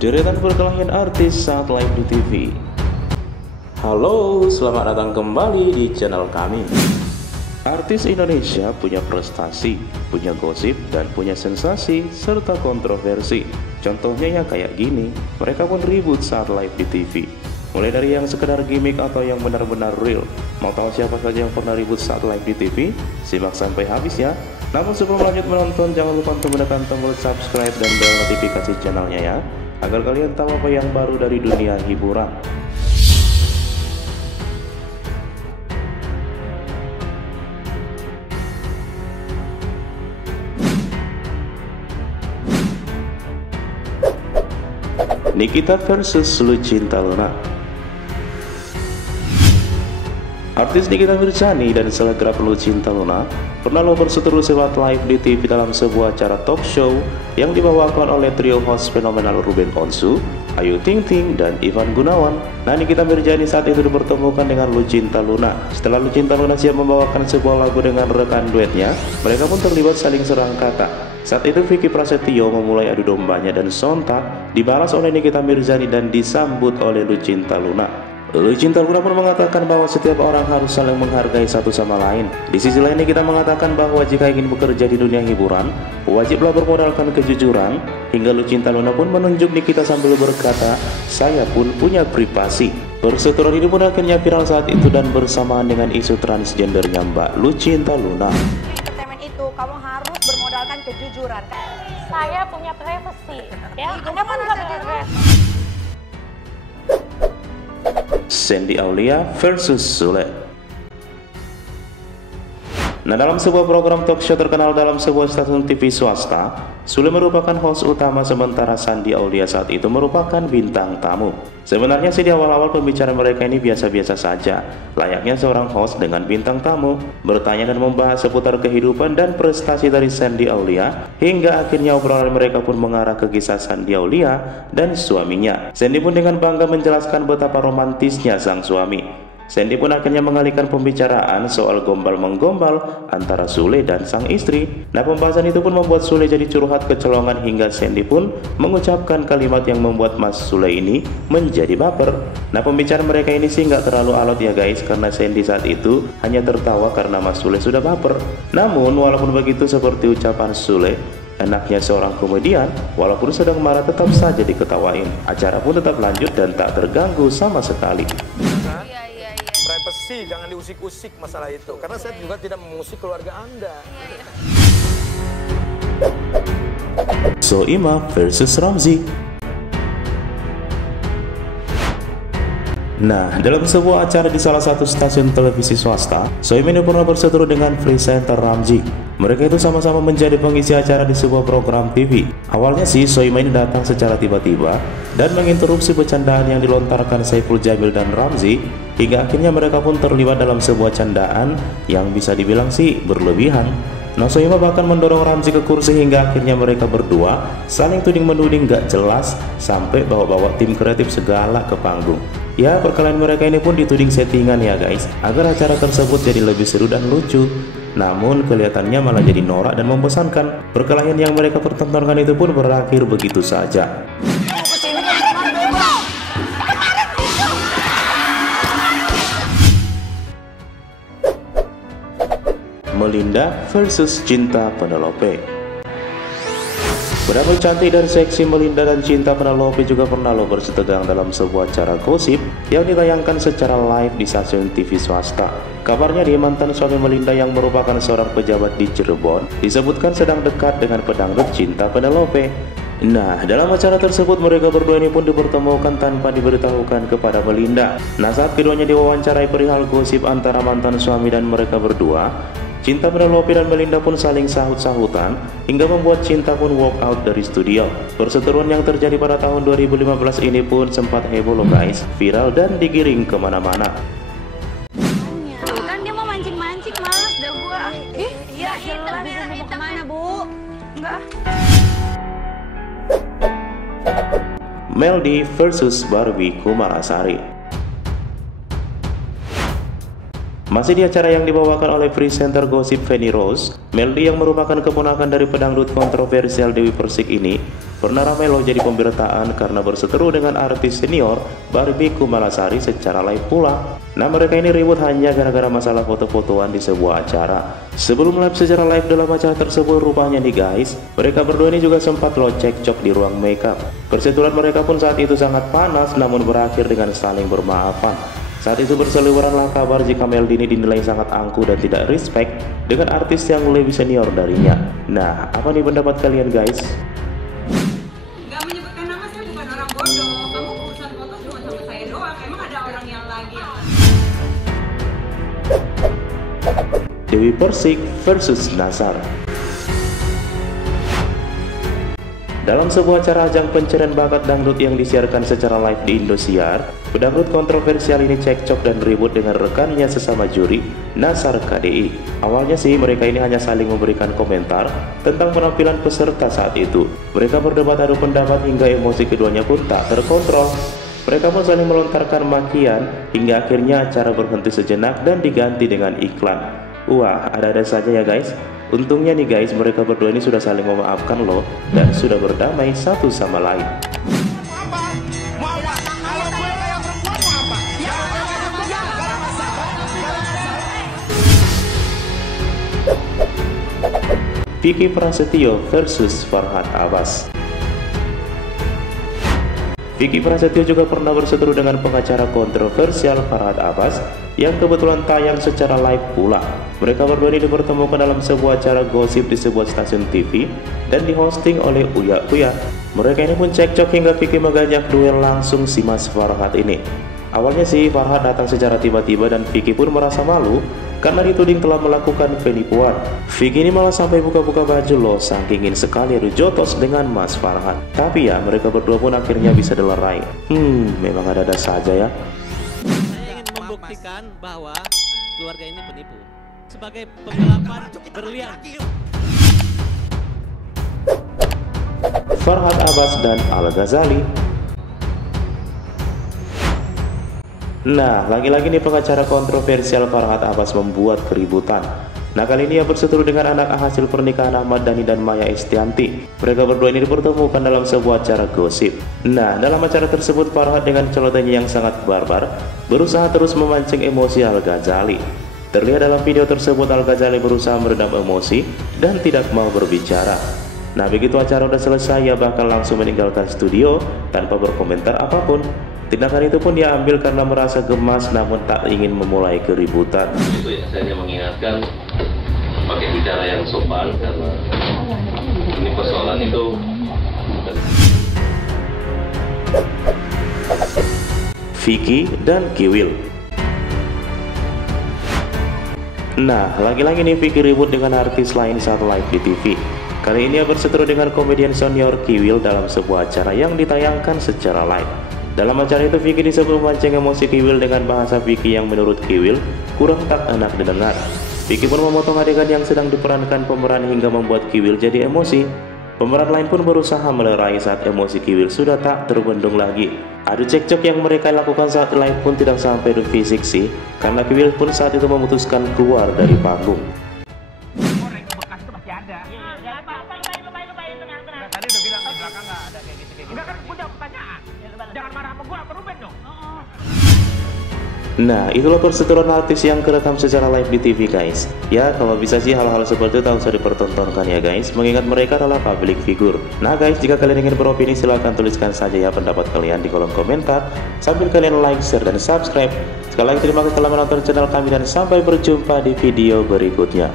Deretan perkelahian artis saat live di TV. Halo, selamat datang kembali di channel kami. Artis Indonesia punya prestasi, punya gosip, dan punya sensasi, serta kontroversi. Contohnya yang kayak gini, mereka pun ribut saat live di TV. Mulai dari yang sekedar gimmick atau yang benar-benar real. Mau tahu siapa saja yang pernah ribut saat live di TV? Simak sampai habis ya. Namun sebelum lanjut menonton, jangan lupa untuk menekan tombol subscribe dan bel notifikasi channelnya ya, agar kalian tahu apa yang baru dari dunia hiburan. Nikita versus Lucinta Luna. Artis Nikita Mirzani dan selebgram Lucinta Luna pernah berseteru lewat live di TV dalam sebuah acara talk show yang dibawakan oleh trio host fenomenal Ruben Onsu, Ayu Ting Ting, dan Ivan Gunawan. Nah, Nikita Mirzani saat itu dipertemukan dengan Lucinta Luna. Setelah Lucinta Luna siap membawakan sebuah lagu dengan rekan duetnya, mereka pun terlibat saling serang kata. Saat itu Vicky Prasetyo memulai adu dombanya dan sontak dibalas oleh Nikita Mirzani dan disambut oleh Lucinta Luna. Lucinta Luna pun mengatakan bahwa setiap orang harus saling menghargai satu sama lain. Di sisi lain Nikita mengatakan bahwa jika ingin bekerja di dunia hiburan, wajiblah bermodalkan kejujuran. Hingga Lucinta Luna pun menunjuk Nikita sambil berkata, "Saya pun punya privasi." Perseteruan ini pun akhirnya viral saat itu dan bersamaan dengan isu transgendernya Mbak Lucinta Luna. Itu kamu harus bermodalkan kejujuran. Saya punya privasi, ya. Anda pun juga punya privasi. Shandy Aulia versus Sule. Nah, dalam sebuah program talk show terkenal dalam sebuah stasiun TV swasta, Sule merupakan host utama sementara Shandy Aulia saat itu merupakan bintang tamu. Sebenarnya sih di awal-awal pembicaraan mereka ini biasa-biasa saja, layaknya seorang host dengan bintang tamu, bertanya dan membahas seputar kehidupan dan prestasi dari Shandy Aulia, hingga akhirnya obrolan mereka pun mengarah ke kisah Shandy Aulia dan suaminya. Shandy pun dengan bangga menjelaskan betapa romantisnya sang suami. Shandy pun akhirnya mengalihkan pembicaraan soal gombal-menggombal antara Sule dan sang istri. Nah, pembahasan itu pun membuat Sule jadi curhat kecolongan hingga Shandy pun mengucapkan kalimat yang membuat Mas Sule ini menjadi baper. Nah, pembicaraan mereka ini sih nggak terlalu alot ya guys, karena Shandy saat itu hanya tertawa karena Mas Sule sudah baper. Namun walaupun begitu, seperti ucapan Sule, enaknya seorang komedian, walaupun sedang marah tetap saja diketawain. Acara pun tetap lanjut dan tak terganggu sama sekali. Privasi, jangan diusik-usik masalah itu. Karena saya juga tidak mengusik keluarga Anda. Soimah versus Ramzy. Nah, dalam sebuah acara di salah satu stasiun televisi swasta, Soimah ini pernah berseteru dengan presenter Ramzy. Mereka itu sama-sama menjadi pengisi acara di sebuah program TV. Awalnya sih Soimah ini datang secara tiba-tiba dan menginterupsi bercandaan yang dilontarkan Saiful Jamil dan Ramzy, hingga akhirnya mereka pun terlibat dalam sebuah candaan yang bisa dibilang sih berlebihan. Nah, Soimah bahkan mendorong Ramzy ke kursi hingga akhirnya mereka berdua saling tuding-menuding gak jelas sampai bawa-bawa tim kreatif segala ke panggung. Ya, perkelahian mereka ini pun dituding settingan ya guys, agar acara tersebut jadi lebih seru dan lucu. Namun kelihatannya malah jadi norak dan membosankan. Perkelahian yang mereka pertontonkan itu pun berakhir begitu saja. Melinda versus Cinta Penelope. Beramal cantik dan seksi, Melinda dan Cinta Penelope juga pernah bersetegang dalam sebuah acara gosip yang ditayangkan secara live di stasiun TV swasta. Kabarnya mantan suami Melinda yang merupakan seorang pejabat di Cirebon disebutkan sedang dekat dengan pedangdut Cinta Penelope. Nah, dalam acara tersebut mereka berdua ini pun dipertemukan tanpa diberitahukan kepada Melinda. Nah, saat keduanya diwawancarai perihal gosip antara mantan suami dan mereka berdua, Cinta Penelope dan Melinda pun saling sahut-sahutan hingga membuat Cinta pun walk out dari studio. Perseteruan yang terjadi pada tahun 2015 ini pun sempat heboh loh guys, viral dan digiring kemana-mana. Kan dia mau mancing-mancing, males dah gua. Iya, hitam merah hitam kemana, Bu? Enggak. Meldi versus Barbie Kumalasari. Masih di acara yang dibawakan oleh presenter gosip Feni Rose, Melody yang merupakan keponakan dari pedangdut kontroversial Dewi Persik ini pernah ramai loh jadi pemberitaan karena berseteru dengan artis senior Barbie Kumalasari secara live pula. Nah, mereka ini ribut hanya gara-gara masalah foto-fotoan di sebuah acara. Sebelum live secara live dalam acara tersebut, rupanya nih guys, mereka berdua ini juga sempat loh cekcok di ruang makeup. Persetujuan mereka pun saat itu sangat panas namun berakhir dengan saling bermaafan. Saat itu berseliweranlah kabar jika Melody ini dinilai sangat angkuh dan tidak respect dengan artis yang lebih senior darinya. Nah, apa nih pendapat kalian guys? Gak menyebutkan nama, saya bukan orang bodoh. Kamu urusan foto cuma sama saya doang. Emang ada orang yang lagi Dewi Persik versus Nassar. Dalam sebuah acara ajang pencarian bakat dangdut yang disiarkan secara live di Indosiar, pedangdut kontroversial ini cekcok dan ribut dengan rekannya sesama juri, Nassar KDI. Awalnya sih mereka ini hanya saling memberikan komentar tentang penampilan peserta saat itu. Mereka berdebat adu pendapat hingga emosi keduanya pun tak terkontrol. Mereka pun saling melontarkan makian hingga akhirnya acara berhenti sejenak dan diganti dengan iklan. Wah, ada-ada saja ya guys. Untungnya nih guys, mereka berdua ini sudah saling memaafkan loh dan sudah berdamai satu sama lain. Vicky Prasetyo versus Farhad Abbas. Vicky Prasetyo juga pernah berseteru dengan pengacara kontroversial Farhad Abbas yang kebetulan tayang secara live pula. Mereka berdua ini dipertemukan dalam sebuah acara gosip di sebuah stasiun TV dan dihosting oleh Uya Kuya. Mereka ini pun cekcok hingga Vicky mengajak duel langsung si Mas Farhad ini. Awalnya sih Farhad datang secara tiba-tiba dan Vicky pun merasa malu karena dituding telah melakukan penipuan. Vicky ini malah sampai buka-buka baju loh, saking ingin sekali adu jotos dengan Mas Farhad. Tapi ya mereka berdua pun akhirnya bisa dilerai. Memang ada-ada saja ya. Saya ingin membuktikan bahwa keluarga ini penipu sebagai penggelapan berlian. Farhad Abbas dan Al Ghazali. Nah, lagi-lagi nih pengacara kontroversial Farhad Abbas membuat keributan. Nah, kali ini ia berseteru dengan anak hasil pernikahan Ahmad Dhani dan Maya Estianti. Mereka berdua ini dipertemukan dalam sebuah acara gosip. Nah, dalam acara tersebut Farhad dengan celotehannya yang sangat barbar berusaha terus memancing emosi Al Ghazali. Terlihat dalam video tersebut Al Ghazali berusaha meredam emosi dan tidak mau berbicara. Nah, begitu acara udah selesai, ia bahkan langsung meninggalkan studio tanpa berkomentar apapun. Tindakan itu pun dia ambil karena merasa gemas namun tak ingin memulai keributan. Itu ya, saya hanya mengingatkan pakai bicara yang sopan karena ini persoalan itu. Vicky dan Kiwil. Nah, lagi-lagi nih Vicky ribut dengan artis lain saat live di TV. Kali ini ia berseteru dengan komedian senior Kiwil dalam sebuah acara yang ditayangkan secara live. Dalam acara itu Vicky disebut memancing emosi Kiwil dengan bahasa Vicky yang menurut Kiwil kurang tak enak didengar. Vicky pun memotong adegan yang sedang diperankan pemeran hingga membuat Kiwil jadi emosi. Pemeran lain pun berusaha melerai saat emosi Kiwil sudah tak terbendung lagi. Adu cekcok yang mereka lakukan saat live pun tidak sampai di fisik sih, karena Kiwil pun saat itu memutuskan keluar dari panggung. Nah, itulah perseteruan artis yang kerekam secara live di TV guys. Ya, kalau bisa sih hal-hal seperti itu tak usah dipertontonkan ya guys, mengingat mereka adalah public figure. Nah guys, jika kalian ingin beropini silahkan tuliskan saja ya pendapat kalian di kolom komentar, sambil kalian like, share, dan subscribe. Sekali lagi terima kasih telah menonton channel kami dan sampai berjumpa di video berikutnya.